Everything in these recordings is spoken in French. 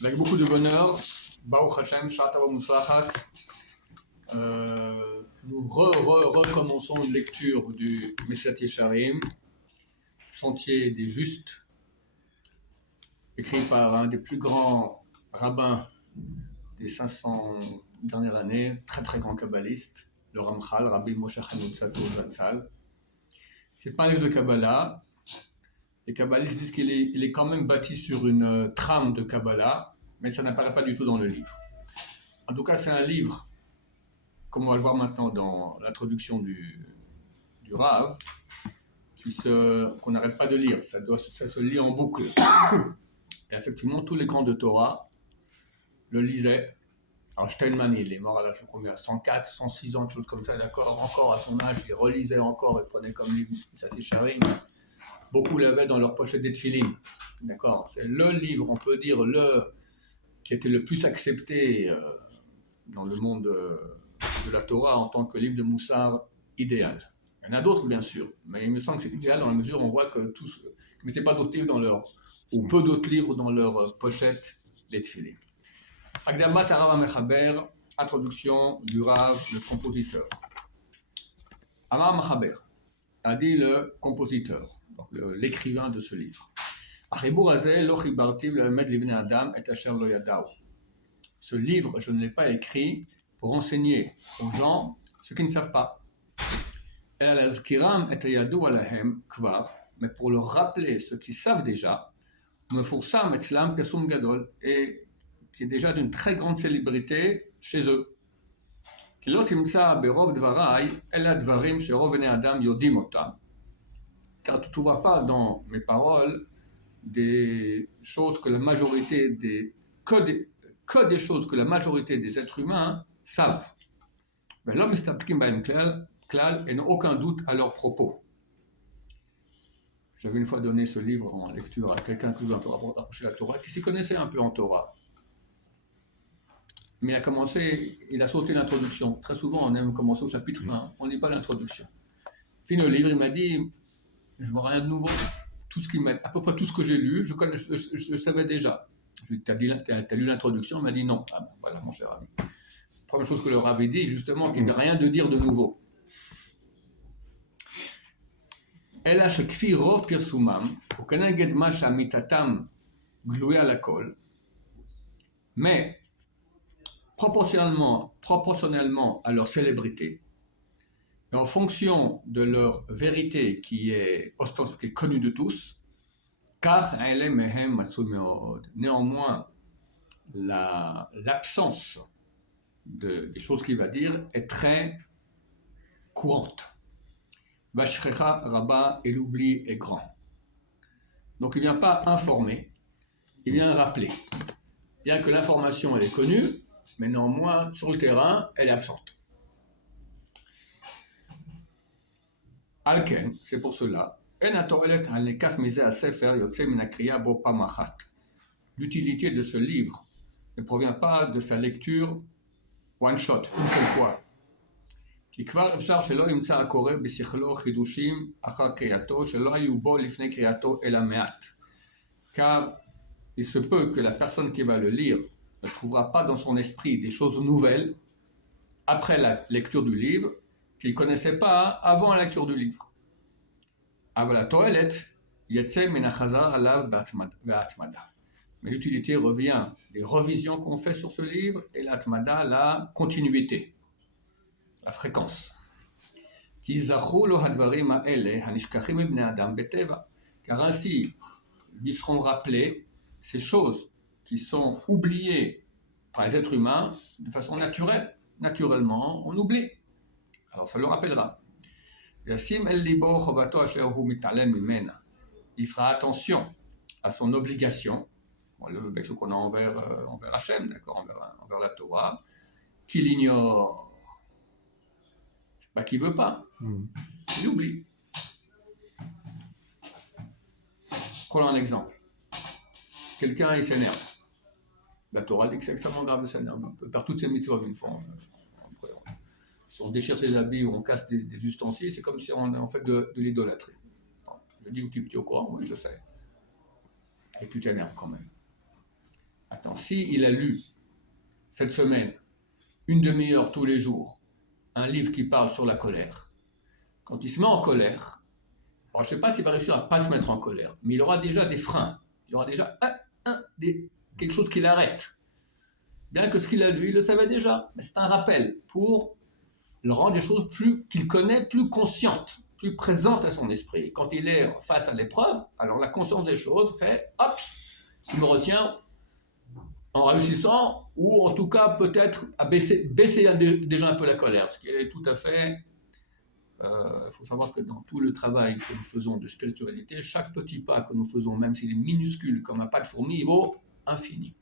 Avec beaucoup de bonheur, Baruch Hashem, Shatava Muslachat, nous recommençons une lecture du Mesilat Yesharim, Sentier des Justes, écrit par un des plus grands rabbins des 500 dernières années, très très grand kabbaliste, le Ramchal, Rabbi Moshe Chaim Luzzatto Zatzal. C'est pas un livre de Kabbalah. Les kabbalistes disent qu'il est quand même bâti sur une trame de Kabbalah, mais ça n'apparaît pas du tout dans le livre. En tout cas, c'est un livre, comme on va le voir maintenant dans l'introduction du Rav, qu'on n'arrête pas de lire. Ça se lit en boucle. Et effectivement, tous les grands de Torah le lisaient. Alors Steinman, il est mort à l'âge de combien, 104, 106 ans, quelque chose comme ça, d'accord. Encore à son âge, il relisait encore et prenait comme livre Mesilat Yesharim. Beaucoup l'avaient dans leur pochette des tefilin, d'accord. C'est le livre, on peut dire, qui était le plus accepté dans le monde de la Torah en tant que livre de Moussar idéal. Il y en a d'autres, bien sûr, mais il me semble que c'est idéal dans la mesure où on voit que tous ne mettaient pas d'autres livres ou peu d'autres livres dans leur pochette des tefilin. Akdamat Harav Mechaber, introduction du Rav, le compositeur. Harav Mechaber a dit le compositeur, donc l'écrivain de ce livre. Ce livre, je ne l'ai pas écrit pour enseigner aux gens ce qu'ils ne savent pas. Mais pour leur rappeler ce qu'ils savent déjà, et qui est déjà d'une très grande célébrité chez eux. Car tu ne trouveras pas dans mes paroles des choses que la majorité que des choses que la majorité des êtres humains savent. Mais l'homme et n'ont aucun doute à leurs propos. J'avais une fois donné ce livre en lecture à quelqu'un qui veut approcher la Torah, qui s'y connaissait un peu en Torah. Mais il a sauté l'introduction. Très souvent, on aime commencer au chapitre 1, on ne lit pas l'introduction. Fini le livre, il m'a dit, je ne vois rien de nouveau. À peu près tout ce que j'ai lu, je savais déjà. Je lui ai dit, t'as lu l'introduction? Il m'a dit non. Ah ben voilà, mon cher ami. Première chose que le Rav avait dit, justement, qu'il n'y avait rien de dire de nouveau. אלא שכפי רוב פרסומם, וכנגד מה שאמיתתם גלויה לכל, mais proportionnellement à leur célébrité, et en fonction de leur vérité qui est connue de tous, car néanmoins l'absence des choses qu'il va dire est très courante. Vashchecha Rabba, et l'oubli est grand. Donc il ne vient pas informer, il vient rappeler. Bien que l'information elle est connue, mais néanmoins sur le terrain elle est absente. Alken, c'est pour cela. L'utilité de ce livre ne provient pas de sa lecture one shot, une seule fois. Car il se peut que la personne qui va le lire ne trouvera pas dans son esprit des choses nouvelles après la lecture du livre qu'il ne connaissait pas avant la lecture du livre. Mais l'utilité revient des revisions qu'on fait sur ce livre et l'atmada, la continuité, la fréquence. Car ainsi lui seront rappelées ces choses qui sont oubliées par les êtres humains de façon naturelle. Naturellement, on oublie. Alors ça le rappellera. Il fera attention à son obligation, ce qu'on a envers Hachem, d'accord, envers la Torah, qu'il ignore, qu'il ne veut pas, il oublie. Prenons un exemple. Quelqu'un, il s'énerve. La Torah dit que c'est extrêmement grave de s'énerver. On peut perdre toutes ses mitzvot une fois. Si on déchire ses habits ou on casse des ustensiles, c'est comme si on fait de l'idolâtrie. Je dis au type, tu es au courant? Oui, je sais. Et tu t'énerves quand même. Attends, Maintenant, s'il a lu cette semaine, une demi-heure tous les jours, un livre qui parle sur la colère, quand il se met en colère, alors je ne sais pas s'il va réussir à ne pas se mettre en colère, mais il aura déjà des freins, il aura déjà quelque chose qui l'arrête. Bien que ce qu'il a lu, il le savait déjà, mais c'est un rappel pour le rendre les choses qu'il connaît plus conscientes, plus présentes à son esprit. Quand il est face à l'épreuve, alors la conscience des choses fait, hop, ce qui me retient en réussissant, ou en tout cas peut-être à baisser déjà un peu la colère, ce qui est tout à fait... Il faut savoir que dans tout le travail que nous faisons de spiritualité, chaque petit pas que nous faisons, même s'il est minuscule comme un pas de fourmi, il vaut infini.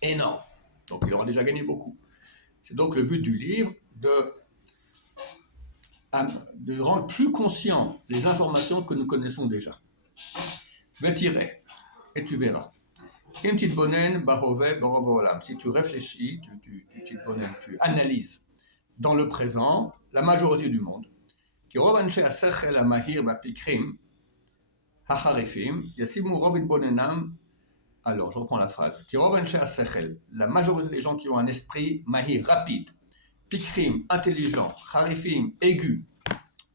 Énorme. Donc il aura déjà gagné beaucoup. C'est donc le but du livre de rendre plus conscient les informations que nous connaissons déjà. Vetirer, et tu verras. Si tu réfléchis, tu analyses dans le présent la majorité du monde, alors je reprends la phrase, la majorité des gens qui ont un esprit mahir, rapide, pikrim, intelligent, harifim, aigu,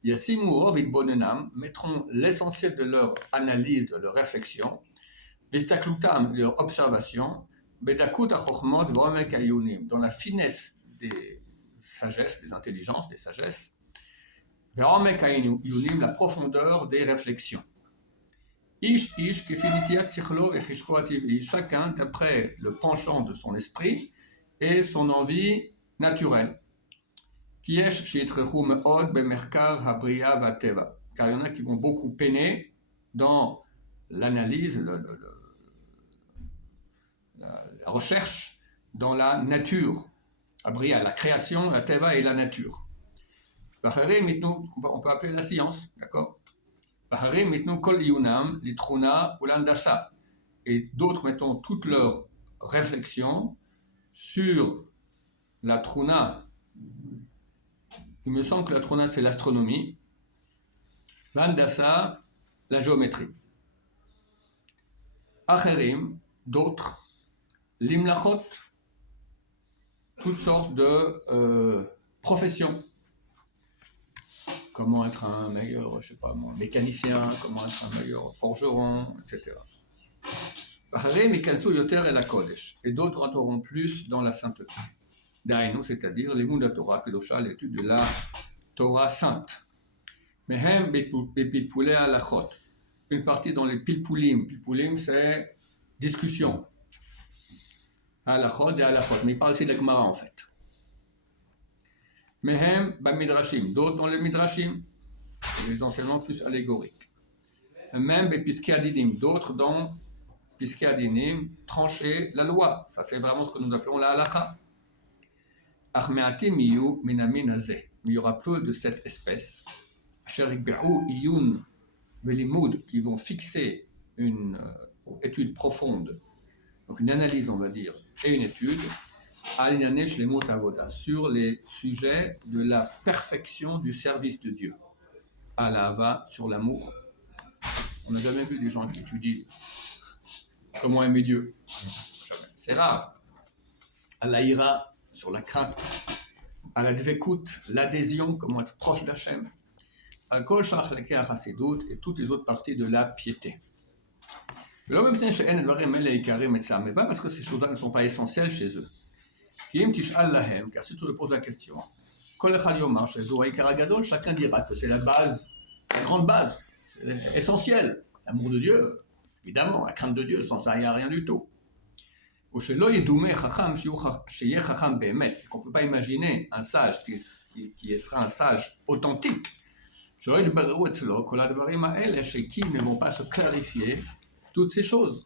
yasimu rovid bonenam, mettront l'essentiel de leur analyse, de leur réflexion, vistaklutam, leur observation, bedakut achochmot vomek ayunim, dans la finesse des sagesse, des intelligences, des sagesses, vomek ayunim, la profondeur des réflexions. Ish ish kefinitiat sichlo vechishko ativ'i, chacun d'après le penchant de son esprit et son envie naturelle. Kiesh sheitrechu me'od bemerkar habria vateva, car il y en a qui vont beaucoup peiner dans l'analyse, la recherche dans la nature, abria, la création, la teva et la nature. On peut appeler la science, d'accord? Et d'autres mettons toute leur réflexion sur la truna. Il me semble que la truna c'est l'astronomie, l'andasa, la géométrie. Acherim, d'autres, l'imlachot, toutes sortes de professions. Comment être un meilleur, je sais pas moi, mécanicien, comment être un meilleur forgeron, etc. Et d'autres entreront plus dans la sainteté. D'ailleurs, c'est-à-dire les Mouda Torah, Kedosha, l'étude de la Torah sainte. Mehem bepilpulei halachot. Une partie dans les pilpulim. Pilpulim, c'est discussion. Halachot et halachot. Mais il parle aussi de la Gemara en fait. Mehem bamidrashim, d'autres dans les midrashim, les enseignements plus allégoriques. Même bepiskei adinim, d'autres dans piskei adinim, trancher la loi. Ça c'est vraiment ce que nous appelons la halacha. Achmeatim iyu minamin hazeh. Il y aura peu de cette espèce. Sherikbe'u iyun velimud, qui vont fixer une étude profonde, donc une analyse on va dire, et une étude, sur les sujets de la perfection du service de Dieu. Alava, sur l'amour. On n'a jamais vu des gens qui étudient comment aimer Dieu. Jamais. C'est rare. Alaïra, sur la crainte. Aladvekut, l'adhésion, comment être proche d'Hachem. Alkol shachlekei hachasidut, et toutes les autres parties de la piété. Mais pas parce que ces choses-là ne sont pas essentielles chez eux. Car si tu leur poses la question, chacun dira que c'est la base, la grande base, c'est essentiel. L'amour de Dieu, évidemment, la crainte de Dieu, sans ça, il n'y a rien du tout. On ne peut pas imaginer un sage qui sera un sage authentique. Qui ne vont pas se clarifier toutes ces choses.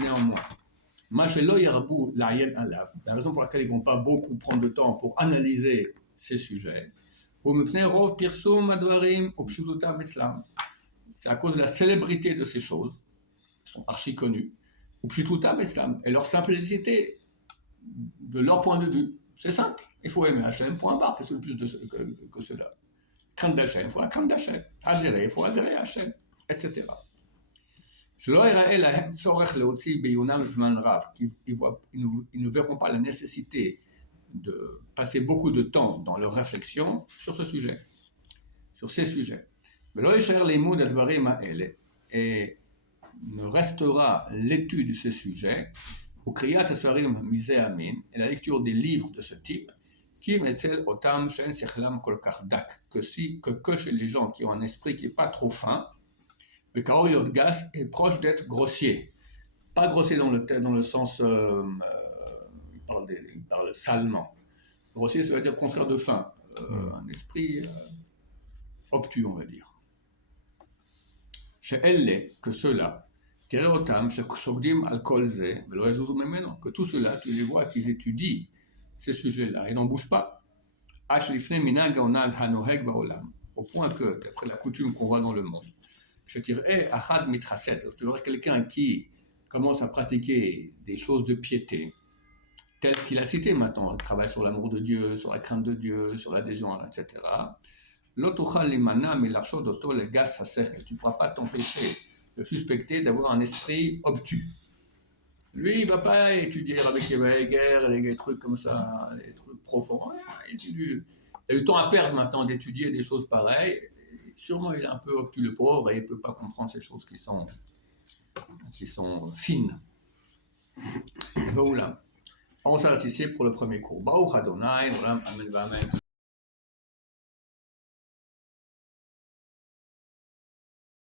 Néanmoins. La raison pour laquelle ils ne vont pas beaucoup prendre de temps pour analyser ces sujets, c'est à cause de la célébrité de ces choses, qui sont archi connues, et leur simplicité de leur point de vue. C'est simple, il faut aimer Hachem, point barre, qu'est-ce que plus que cela. Crainte d'Hachem, il faut la crainte d'Hachem. Adhérer, il faut adhérer à Hachem, etc. Ils ne verront pas la nécessité de passer beaucoup de temps dans leur réflexion sur ce sujet, sur ces sujets. Et ne restera l'étude de ce sujet, ou kriyat hasarim miseh amin, et la lecture des livres de ce type, qui metzel otam shen sechlam kol kach dak, que chez les gens qui ont un esprit qui n'est pas trop fin, le karol yod gas est proche d'être grossier. Pas grossier dans le sens, il parle salement. Grossier, ça veut dire contraire de fin, un esprit obtus, on va dire. Chez elle, que ceux-là, que tout cela, tu les vois qu'ils étudient ces sujets-là, ils n'en bougent pas. Au point que, d'après la coutume qu'on voit dans le monde, je dirais, tu verrais quelqu'un qui commence à pratiquer des choses de piété, telles qu'il a cité maintenant, il travaille sur l'amour de Dieu, sur la crainte de Dieu, sur l'adhésion, etc. Tu ne pourras pas t'empêcher de suspecter d'avoir un esprit obtus. Lui, il ne va pas étudier avec des trucs comme ça, des trucs profonds. Il a eu le temps à perdre maintenant d'étudier des choses pareilles. Et sûrement, il est un peu obtus, le pauvre, et il ne peut pas comprendre ces choses qui sont fines. Voilà. On s'arrête ici pour le premier cours. Baruch Adonai, Olam, Amen, Amen.